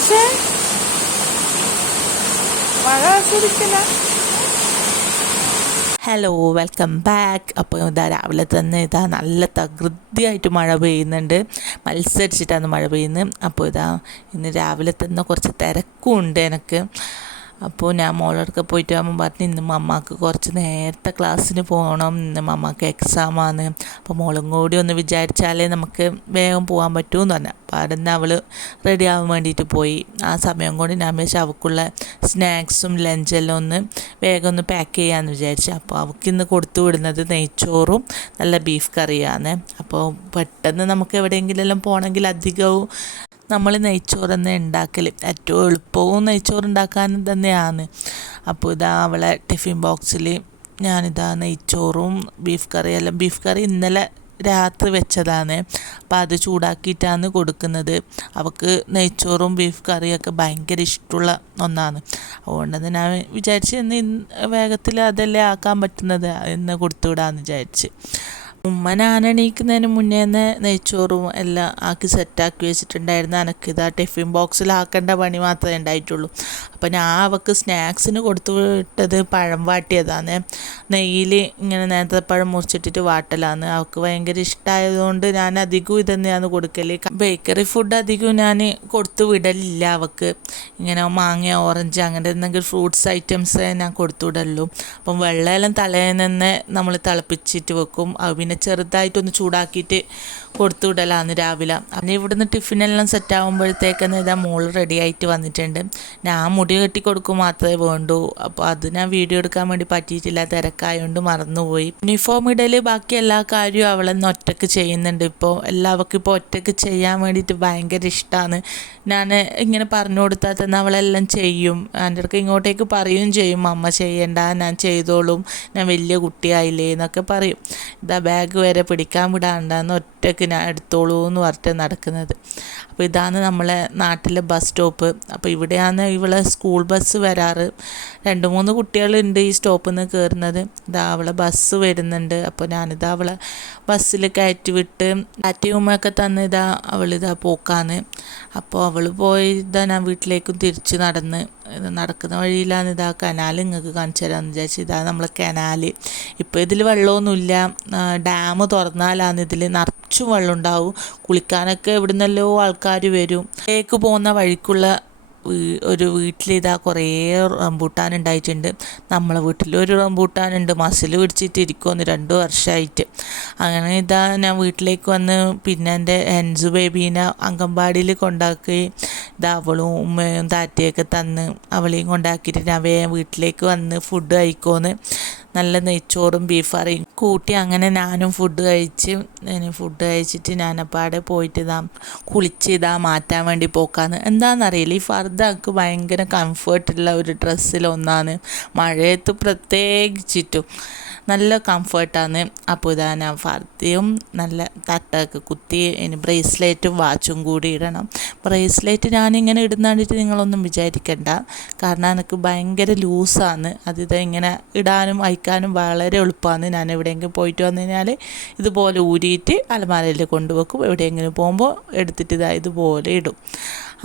പക്ഷേ മഴ ആസ്വദിക്കില്ല hello welcome back അപ്പോൾ ഇതാ രാവിലെ തന്നെ ഇതാ നല്ല തകൃതിയായിട്ട് മഴ പെയ്യുന്നുണ്ട്. മത്സരിച്ചിട്ടാണ് മഴ പെയ്യുന്നത്. അപ്പോൾ ഇതാ ഇന്ന് രാവിലെ തന്നെ കുറച്ച് തിരക്കും ഉണ്ട് എനിക്ക്. അപ്പോൾ ഞാൻ മോളടുക്ക പോയിട്ട് ആകുമ്പോൾ പറഞ്ഞു ഇന്ന് മമ്മാക്ക് കുറച്ച് നേരത്തെ ക്ലാസ്സിന് പോകണം ഇന്ന് മമ്മാക്ക് എക്സാമാണ് അപ്പോൾ മോളും കൂടി ഒന്ന് വിചാരിച്ചാലേ നമുക്ക് വേഗം പോകാൻ പറ്റുമെന്ന് പറഞ്ഞു. അപ്പോൾ അവിടെ നിന്ന് അവൾ റെഡി ആവാൻ വേണ്ടിയിട്ട് പോയി. ആ സമയം കൊണ്ട് ഞാൻ വിചാരിച്ചു അവൾക്കുള്ള സ്നാക്സും ലഞ്ചെല്ലാം ഒന്ന് വേഗം ഒന്ന് പാക്ക് ചെയ്യാമെന്ന് വിചാരിച്ചു. അപ്പോൾ അവൾക്ക് ഇന്ന് കൊടുത്തു വിടുന്നത് നെയ്ച്ചോറും നല്ല ബീഫ് കറിയാണ് അപ്പോൾ പെട്ടെന്ന് നമുക്ക് എവിടെയെങ്കിലും പോകണമെങ്കിൽ അധികവും നമ്മൾ നെയ്ച്ചോറ് തന്നെ ഉണ്ടാക്കൽ ഏറ്റവും എളുപ്പവും നെയ്ച്ചോറ് ഉണ്ടാക്കാൻ തന്നെയാണ്. അപ്പോൾ ഇതാ അവളെ ടിഫിൻ ബോക്സിൽ ഞാനിതാ നെയ്ച്ചോറും ബീഫ് കറിയെല്ലാം ബീഫ് കറി ഇന്നലെ രാത്രി വെച്ചതാണ്. അപ്പം അത് ചൂടാക്കിയിട്ടാണ് കൊടുക്കുന്നത്. അവൾക്ക് നെയ്ച്ചോറും ബീഫ് കറിയൊക്കെ ഭയങ്കര ഇഷ്ടമുള്ള ഒന്നാണ്. അതുകൊണ്ട് തന്നെ ഞാൻ വിചാരിച്ച് ഇന്ന് വേഗത്തിൽ അതല്ലേ ആക്കാൻ പറ്റുന്നത്. ഇന്ന് കൊടുത്തു വിടാമെന്ന് വിചാരിച്ച്. ഉമ്മ ഞാൻ എണീക്കുന്നതിന് മുന്നേ തന്നെ നെയ്ച്ചോറും എല്ലാം ആക്കി സെറ്റാക്കി വെച്ചിട്ടുണ്ടായിരുന്നു. എനിക്കിതാ ടിഫിൻ ബോക്സിലാക്കേണ്ട പണി മാത്രമേ ഉണ്ടായിട്ടുള്ളൂ. അപ്പം ഞാൻ അവൾക്ക് സ്നാക്സിന് കൊടുത്തു വിട്ടത് പഴം വാട്ടിയതാണ്. നെയ്യിൽ ഇങ്ങനെ നേരത്തെ പഴം മുറിച്ചിട്ടിട്ട് വാട്ടലാണ് അവൾക്ക് ഭയങ്കര ഇഷ്ടമായതുകൊണ്ട് ഞാൻ അധികവും ഇത് തന്നെയാണ് കൊടുക്കൽ ബേക്കറി ഫുഡ് അധികവും ഞാൻ കൊടുത്തു വിടലില്ല അവൾക്ക് ഇങ്ങനെ മാങ്ങ ഓറഞ്ച് അങ്ങനെ എന്തെങ്കിലും ഫ്രൂട്ട്സ് ഐറ്റംസ് ഞാൻ കൊടുത്തു വിടലുള്ളൂ. അപ്പം വെള്ളമെല്ലാം തലേന്ന് തന്നെ നമ്മൾ തിളപ്പിച്ചിട്ട് വെക്കും. അത് പിന്നെ ചെറുതായിട്ടൊന്ന് ചൂടാക്കിയിട്ട് കൊടുത്തു വിടലാണ് രാവിലെ. അതിന് ഇവിടുന്ന് ടിഫിനെല്ലാം സെറ്റ് ആകുമ്പോഴത്തേക്കെന്ന് ഇതാ മോൾ റെഡി ആയിട്ട് വന്നിട്ടുണ്ട്. ഞാൻ മുടി കെട്ടി കൊടുക്കും മാത്രമേ വേണ്ടൂ. അപ്പോൾ അത് ഞാൻ വീഡിയോ എടുക്കാൻ വേണ്ടി പറ്റിയിട്ടില്ല. തിരക്കായതുകൊണ്ട് മറന്നുപോയി. യൂണിഫോം ഇടൽ ബാക്കി എല്ലാ കാര്യവും അവളെന്ന് ഒറ്റയ്ക്ക് ചെയ്യുന്നുണ്ട് ഇപ്പോൾ എല്ലാവർക്കും ഇപ്പോൾ ഒറ്റയ്ക്ക് ചെയ്യാൻ വേണ്ടിയിട്ട് ഭയങ്കര ഇഷ്ടമാണ് ഞാൻ ഇങ്ങനെ പറഞ്ഞു കൊടുത്താൽ തന്നെ അവളെല്ലാം ചെയ്യും. എന്റെ അടുക്ക് ഇങ്ങോട്ടേക്ക് പറയുകയും ചെയ്യും. അമ്മ ചെയ്യണ്ട ഞാൻ ചെയ്തോളും. ഞാൻ വലിയ കുട്ടിയായില്ലേ എന്നൊക്കെ പറയും. ഇതാ ബാഗ് വരെ പിടിക്കാൻ വിടാണ്ടെന്ന് ഒറ്റയ്ക്ക് ഞാൻ എടുത്തോളൂ എന്ന് പറഞ്ഞിട്ട് നടക്കുന്നത്. അപ്പോൾ ഇതാണ് നമ്മളെ നാട്ടിലെ ബസ് സ്റ്റോപ്പ് അപ്പോൾ ഇവിടെയാണ് ഇവളെ സ്കൂൾ ബസ് വരാറ്. രണ്ട് മൂന്ന് കുട്ടികളുണ്ട് ഈ സ്റ്റോപ്പിൽ നിന്ന് കയറുന്നത് ഇതാ അവളെ ബസ് വരുന്നുണ്ട്. അപ്പോൾ ഞാനിതാ അവളെ ബസ്സിൽ കയറ്റി വിട്ട് കാറ്റി ഉമ്മയൊക്കെ തന്ന് ഇതാ അവളിതാ പോക്കാന്ന്. അപ്പോൾ അവൾ പോയി ഇതാ ഞാൻ വീട്ടിലേക്കും തിരിച്ച് നടന്ന്. ഇത് നടക്കുന്ന വഴിയിലാണ് ഇതാ കനാൽ നിങ്ങൾക്ക് കാണിച്ചു തരാമെന്ന് വിചാരിച്ചു ഇതാ നമ്മളെ കനാൽ. ഇപ്പോൾ ഇതിൽ വെള്ളമൊന്നുമില്ല. ഡാം തുറന്നാലാണ് ഇതിൽ നിറച്ചും വെള്ളം ഉണ്ടാവും കുളിക്കാനൊക്കെ എവിടുന്നല്ലോ ആൾക്കാർ വരും. തേക്ക് പോകുന്ന വഴിക്കുള്ള ഒരു വീട്ടിലിതാ കുറേ റംബൂട്ടാൻ ഉണ്ടായിട്ടുണ്ട്. നമ്മളെ വീട്ടിൽ ഒരു റംബൂട്ടാനുണ്ട് മസിൽ പിടിച്ചിട്ട് ഇരിക്കുമെന്ന് രണ്ട് വർഷമായിട്ട് അങ്ങനെ ഇതാ ഞാൻ വീട്ടിലേക്ക് വന്ന് പിന്നെ എന്റെ ഹെൻസ് ബേബീനെ അംഗൻവാടിയിൽ കൊണ്ടാക്കുകയും ഇതാ അവളും ഉമ്മയും താറ്റയൊക്കെ തന്ന് അവളെയും കൊണ്ടാക്കിയിട്ട് ഞാൻ വീട്ടിലേക്ക് വന്ന് ഫുഡ് കഴിക്കുമെന്ന് നല്ല നെയ്ച്ചോറും ബീഫ് കറിയും കൂട്ടി അങ്ങനെ ഞാനും ഫുഡ് കഴിച്ച് ഫുഡ് കഴിച്ചിട്ട് ഞാനപ്പാടെ പോയിട്ട് ഇതാ കുളിച്ച് ഇതാ മാറ്റാൻ വേണ്ടി പോക്കാന്ന്. എന്താണെന്നറിയില്ല ഈ ഫർദ എനിക്ക് ഭയങ്കര കംഫേർട്ടുള്ള ഒരു ഡ്രസ്സിലൊന്നാണ് മഴയത്ത് പ്രത്യേകിച്ചിട്ടും നല്ല കംഫർട്ടാണ് അപ്പോൾ ഇതാ ഞാൻ ഫർദയും നല്ല തട്ടൊക്കെ കുത്തി ഇനി ബ്രേസ്ലെറ്റും വാച്ചും കൂടി ഇടണം. ബ്രേസ്ലെറ്റ് ഞാനിങ്ങനെ ഇടുന്നാണ്ടിട്ട് നിങ്ങളൊന്നും വിചാരിക്കണ്ട. കാരണം എനിക്ക് ഭയങ്കര ലൂസാണ് അതിത് ഇങ്ങനെ ഇടാനും അയക്കാനും വളരെ എളുപ്പമാണ് ഞാൻ എവിടെയെങ്കിലും പോയിട്ട് വന്നു കഴിഞ്ഞാൽ ഇതുപോലെ ഊരിയിട്ട് അലമാരയിൽ കൊണ്ടുവെക്കും. എവിടെയെങ്കിലും പോകുമ്പോൾ എടുത്തിട്ട് ഇതാ ഇതുപോലെ ഇടും.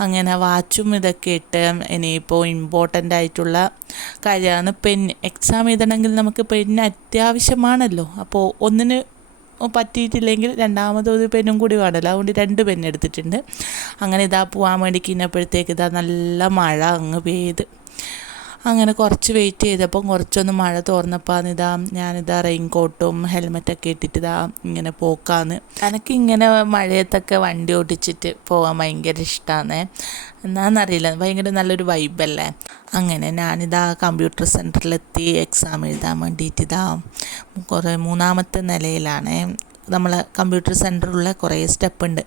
അങ്ങനെ വാച്ചും ഇതൊക്കെ ഇട്ട് ഇനിയിപ്പോൾ ഇമ്പോർട്ടന്റ് ആയിട്ടുള്ള കാര്യമാണ്. പെൻ എക്സാം എഴുതണമെങ്കിൽ നമുക്ക് പെൻ അത്യാവശ്യമാണല്ലോ. അപ്പോൾ ഒന്നിന് പറ്റിയിട്ടില്ലെങ്കിൽ രണ്ടാമത് ഒരു പെന്നും കൂടി വേണമല്ലോ. അതുകൊണ്ട് രണ്ട് പെൻ എടുത്തിട്ടുണ്ട്. അങ്ങനെ ഇതാ പോകാൻ വേണ്ടി കിന്നപ്പോഴത്തേക്ക് ഇതാ നല്ല മഴ അങ്ങ് പെയ്ത്. അങ്ങനെ കുറച്ച് വെയിറ്റ് ചെയ്തപ്പം കുറച്ചൊന്ന് മഴ തോർന്നപ്പോൾ ഇതാ ഞാനിതാ റെയിൻ കോട്ടും ഹെൽമെറ്റൊക്കെ ഇട്ടിട്ട് ഇതാ ഇങ്ങനെ പോക്കാന്ന്. എനിക്ക് ഇങ്ങനെ മഴയത്തൊക്കെ വണ്ടി ഓടിച്ചിട്ട് പോകാൻ ഭയങ്കര ഇഷ്ടമാണ് എന്നാന്നറിയില്ല ഭയങ്കര നല്ലൊരു വൈബല്ലേ അങ്ങനെ ഞാനിതാ കമ്പ്യൂട്ടർ സെന്ററിലെത്തി എക്സാം എഴുതാൻ വേണ്ടിയിട്ട് ഇതാ കുറേ മൂന്നാമത്തെ നിലയിലാണ്. നമ്മളെ കമ്പ്യൂട്ടർ സെന്ററിലുള്ള കുറേ സ്റ്റെപ്പ് ഉണ്ട്.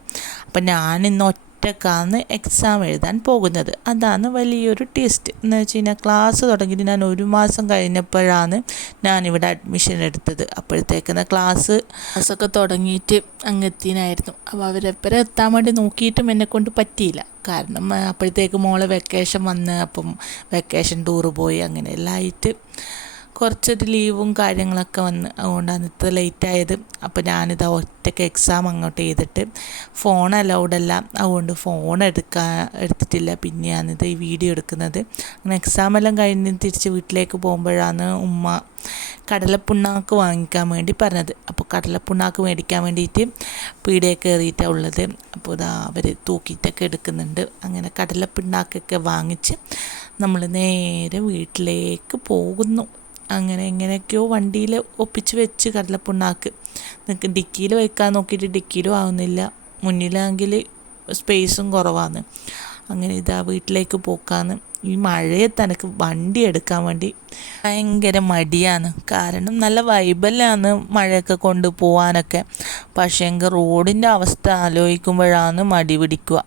അപ്പം ഞാൻ ഇന്ന് ഒറ്റക്കാണ് എക്സാം എഴുതാൻ പോകുന്നത്. അതാണ് വലിയൊരു ടെസ്റ്റ് എന്ന് വെച്ച് കഴിഞ്ഞാൽ ക്ലാസ് തുടങ്ങിയിട്ട് ഞാൻ ഒരു മാസം കഴിഞ്ഞപ്പോഴാണ് ഞാനിവിടെ അഡ്മിഷൻ എടുത്തത്. അപ്പോഴത്തേക്കുന്ന ക്ലാസ് ക്ലാസ്സൊക്കെ തുടങ്ങിയിട്ട് അങ്ങെത്തിനായിരുന്നു. അപ്പോൾ അവരെപ്പരെ എത്താൻ വേണ്ടി നോക്കിയിട്ടും എന്നെ കൊണ്ട് പറ്റിയില്ല. കാരണം അപ്പോഴത്തേക്ക് മോളെ വെക്കേഷൻ വന്ന് അപ്പം വെക്കേഷൻ ടൂറ് പോയി അങ്ങനെയെല്ലാം ആയിട്ട് കുറച്ചൊരു ലീവും കാര്യങ്ങളൊക്കെ വന്ന് അതുകൊണ്ടാണ് ഇത്ര ലേറ്റ് ആയത്. അപ്പോൾ ഞാനിത് ഒറ്റയ്ക്ക് എക്സാം അങ്ങോട്ട് ചെയ്തിട്ട് ഫോൺ അലൗഡല്ല അതുകൊണ്ട് ഫോൺ എടുക്കാൻ എടുത്തിട്ടില്ല. പിന്നെയാണിത് ഈ വീഡിയോ എടുക്കുന്നത്. അങ്ങനെ എക്സാം എല്ലാം കഴിഞ്ഞ് തിരിച്ച് വീട്ടിലേക്ക് പോകുമ്പോഴാണ് ഉമ്മ കടലപ്പുണ്ണാക്ക് വാങ്ങിക്കാൻ വേണ്ടി പറഞ്ഞത്. അപ്പോൾ കടലപ്പുണ്ണാക്ക് മേടിക്കാൻ വേണ്ടിയിട്ട് പീടിയെ കയറിയിട്ടാണ് ഉള്ളത്. അപ്പോൾ ഇതാ അവർ തൂക്കിയിട്ടൊക്കെ എടുക്കുന്നുണ്ട്. അങ്ങനെ കടലപ്പിണ്ണാക്കൊക്കെ വാങ്ങിച്ച് നമ്മൾ നേരെ വീട്ടിലേക്ക് പോകുന്നു. അങ്ങനെ എങ്ങനെയൊക്കെയോ വണ്ടിയിൽ ഒപ്പിച്ച് വെച്ച് കടലപ്പുണ്ണാക്ക്. നിങ്ങൾക്ക് ഡിക്കിയിൽ വയ്ക്കാൻ നോക്കിയിട്ട് ഡിക്കിയിലും ആവുന്നില്ല. മുന്നിലാണെങ്കിൽ സ്പേസും കുറവാണ് അങ്ങനെ ഇതാ വീട്ടിലേക്ക് പോക്കാന്ന്. ഈ മഴയെ തനക്ക് വണ്ടി എടുക്കാൻ വേണ്ടി ഭയങ്കര മടിയാണ്. കാരണം നല്ല വൈബല്ലാണ് മഴയൊക്കെ കൊണ്ടുപോകാനൊക്കെ പക്ഷേങ്കിൽ റോഡിന്റെ അവസ്ഥ ആലോചിക്കുമ്പോഴാണ് മടി പിടിക്കുക.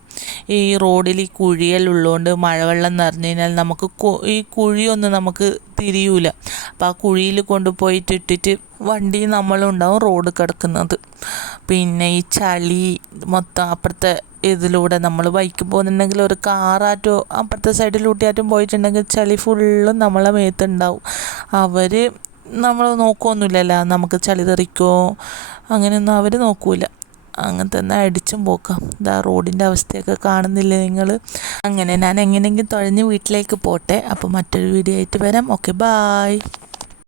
ഈ റോഡിൽ ഈ കുഴിയെല്ലുള്ളതുകൊണ്ട് മഴവെള്ളം നിറഞ്ഞു കഴിഞ്ഞാൽ നമുക്ക് ഈ കുഴിയൊന്നും നമുക്ക് തിരിയൂല. അപ്പോൾ ആ കുഴിയിൽ കൊണ്ടുപോയിട്ട് ഇട്ടിട്ട് വണ്ടി നമ്മളുണ്ടാവും റോഡ് കിടക്കുന്നത്. പിന്നെ ഈ ചളി മൊത്തം അപ്പുറത്തെ ഇതിലൂടെ നമ്മൾ ബൈക്ക് പോകുന്നുണ്ടെങ്കിൽ ഒരു കാറാറ്റോ അപ്പുറത്തെ സൈഡിലൂട്ടിയാറ്റും പോയിട്ടുണ്ടെങ്കിൽ ചളി ഫുള്ളും നമ്മളെ മേത്തുണ്ടാവും. അവർ നമ്മൾ നോക്കുമൊന്നുമില്ലല്ലോ നമുക്ക് ചളി തെറിക്കോ? അങ്ങനെയൊന്നും അവർ നോക്കൂല. അങ്ങനെ തന്നെ അടിച്ചും പോക്കാം. ഇതാ റോഡിന്റെ അവസ്ഥയൊക്കെ കാണുന്നില്ലേ നിങ്ങൾ അങ്ങനെ ഞാൻ എങ്ങനെയെങ്കിലും തുഴഞ്ഞ് വീട്ടിലേക്ക് പോട്ടെ. അപ്പോൾ മറ്റൊരു വീഡിയോ ആയിട്ട് വരാം. Okay bye